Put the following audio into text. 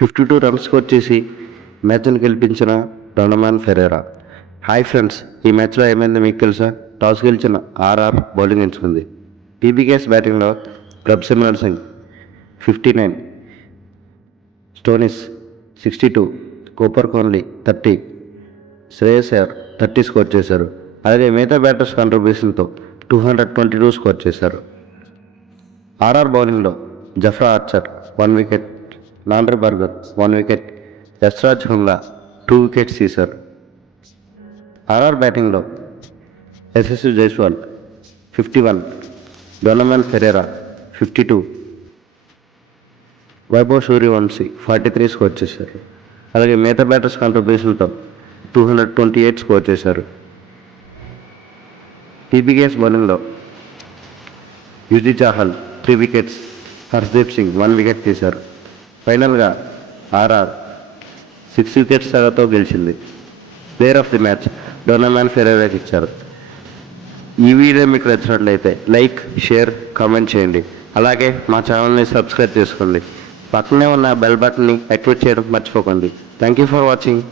52 runs score చేసి మ్యాచ్ను గెలిపించిన డొనోవన్ ఫెరేరా. హాయ్ ఫ్రెండ్స్, ఈ మ్యాచ్లో ఏమైందో మీకు తెలుసా? టాస్ గెలిచిన ఆర్ఆర్ బౌలింగ్ ఎంచుకుంది. పీబీకేఎస్ బ్యాటింగ్లో Prabhsimran Singh 59, Stoinis 62, Cooper Kohli 30, Shreyas Iyer 30 score చేశారు. అలాగే మిగతా బ్యాటర్స్ కాంట్రిబ్యూషన్తో 222 స్కోర్ చేశారు. ఆర్ఆర్ బౌలింగ్లో Jofra Archer 1 wicket, Lhuandre Burger 1 wicket, Yashraj Hunga 2 wickets తీశారు. ఆర్ఆర్ బ్యాటింగ్లో Yashasvi Jaiswal 51, Donovan Ferreira 52, Vaibhav Suryavanshi 43 score చేశారు. అలాగే మిగతా బ్యాటర్స్ కాంట్రిబ్యూషన్తో 228 స్కోర్ చేశారు. పీబీకేఎస్ బౌలింగ్లో యుజీ చాహల్ 3 వికెట్స్, హర్షదీప్ సింగ్ 1 వికెట్ తీశారు. ఫైనల్గా ఆర్ఆర్ 6 వికెట్స్ తేడాతో గెలిచింది. Player of the match Donovan ఫెరేరాకి ఇచ్చారు. ఈ వీడియో మీకు నచ్చినట్లయితే లైక్, షేర్, కామెంట్ చేయండి. అలాగే మా ఛానల్ని సబ్స్క్రైబ్ చేసుకోండి. పక్కనే ఉన్న బెల్ బటన్ని యాక్టివేట్ చేయడం మర్చిపోకండి. Thank you for watching.